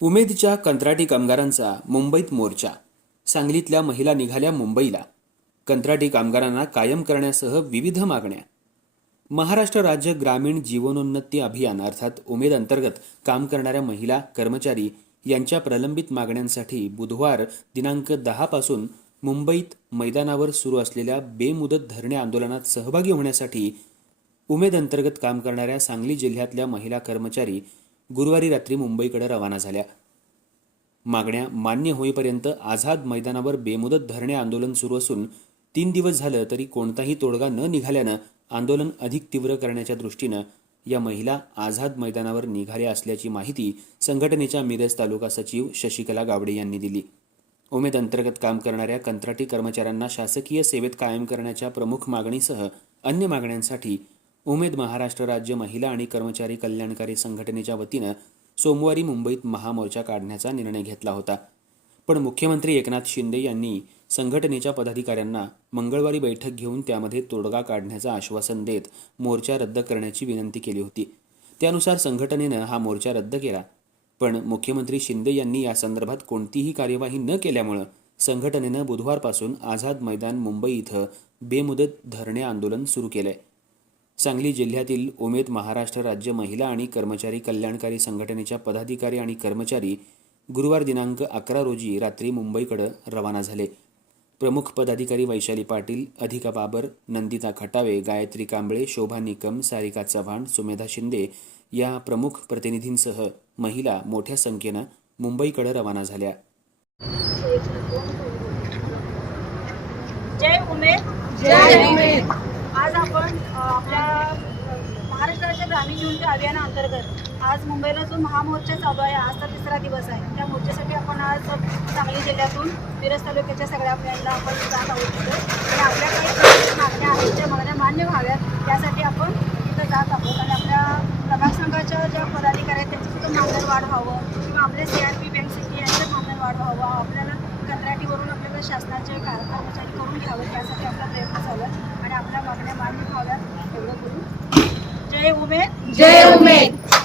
उमेदच्या कंत्राटी कामगारांचा मुंबईत मोर्चा. सांगलीतल्या महिला निघाल्या मुंबईला. कंत्राटी कामगारांना कायम करण्यासह विविध मागण्या. महाराष्ट्र राज्य ग्रामीण जीवनोन्नती अभियान अर्थात उमेद अंतर्गत काम करणाऱ्या महिला कर्मचारी यांच्या प्रलंबित मागण्यांसाठी बुधवार दिनांक दहापासून मुंबईत मैदानावर सुरू असलेल्या बेमुदत धरणे आंदोलनात सहभागी होण्यासाठी उमेद अंतर्गत काम करणाऱ्या सांगली जिल्ह्यातल्या महिला कर्मचारी गुरुवारी रात्री मुंबईकडे रवाना झाल्या. मागण्या मान्य होईपर्यंत आझाद मैदानावर बेमुदत धरणे आंदोलन सुरू असून तीन दिवस झालं तरी कोणताही तोडगा न निघाल्यानं आंदोलन अधिक तीव्र करण्याच्या दृष्टीनं या महिला आझाद मैदानावर निघाल्या असल्याची माहिती संघटनेच्या मिरज तालुका सचिव शशिकला गावडे यांनी दिली. उमेद अंतर्गत काम करणाऱ्या कंत्राटी कर्मचाऱ्यांना शासकीय सेवेत कायम करण्याच्या प्रमुख मागणीसह अन्य मागण्यांसाठी उमेद महाराष्ट्र राज्य महिला आणि कर्मचारी कल्याणकारी संघटनेच्या वतीनं सोमवारी मुंबईत महामोर्चा काढण्याचा निर्णय घेतला होता. पण मुख्यमंत्री एकनाथ शिंदे यांनी संघटनेच्या पदाधिकाऱ्यांना मंगळवारी बैठक घेऊन त्यामध्ये तोडगा काढण्याचं आश्वासन देत मोर्चा रद्द करण्याची विनंती केली होती. त्यानुसार संघटनेनं हा मोर्चा रद्द केला. पण मुख्यमंत्री शिंदे यांनी या संदर्भात कोणतीही कार्यवाही न केल्यामुळं संघटनेनं बुधवारपासून आझाद मैदान मुंबई इथं बेमुदत धरणे आंदोलन सुरू केलंय. सांगली जिल्ह्यातील उमेद महाराष्ट्र राज्य महिला आणि कर्मचारी कल्याणकारी संघटनेच्या पदाधिकारी आणि कर्मचारी गुरुवार दिनांक अकरा रोजी रात्री मुंबईकडे रवाना झाले. प्रमुख पदाधिकारी वैशाली पाटील अधिका बाबर नंदिता खटावे गायत्री कांबळे शोभा निकम सारिका चव्हाण सुमेधा शिंदे या प्रमुख प्रतिनिधींसह महिला मोठ्या संख्येनं मुंबईकडे रवाना झाल्या जय उमेद जय उमेद. आज आपण आपल्या महाराष्ट्र राज्य ग्रामीण युनिट अभियानाअंतर्गत आज मुंबईला जो महामोर्चा चालू आहे. आज तर तिसरा दिवस आहे. त्या मोर्चासाठी आपण आज सांगली जिल्ह्यातून मिरज तालुक्याच्या सगळ्या आपल्याला आपण जात आहोत तिथं. आणि आपल्या काही मागण्या आहेत ज्या मागण्या मान्य व्हाव्यात यासाठी आपण तिथं जात आहोत. आणि आपल्या प्रभाग संघाच्या ज्या पदाधिकारी आहेत त्यांच्यासुद्धा सुद्धा मानधन वाढ व्हावं. किंवा आपले C R P bank city यांचं मानधन वाढ व्हावं. आपल्याला कंत्राटीवरून आपल्याला शासनाचे कार- कर्मचारी करून घ्यावं त्यासाठी आपला प्रयत्न चालू आहे. आणि आपल्या मागण्या मान्य व्हाव्यात एवढं करून जय उमेद जय उमेद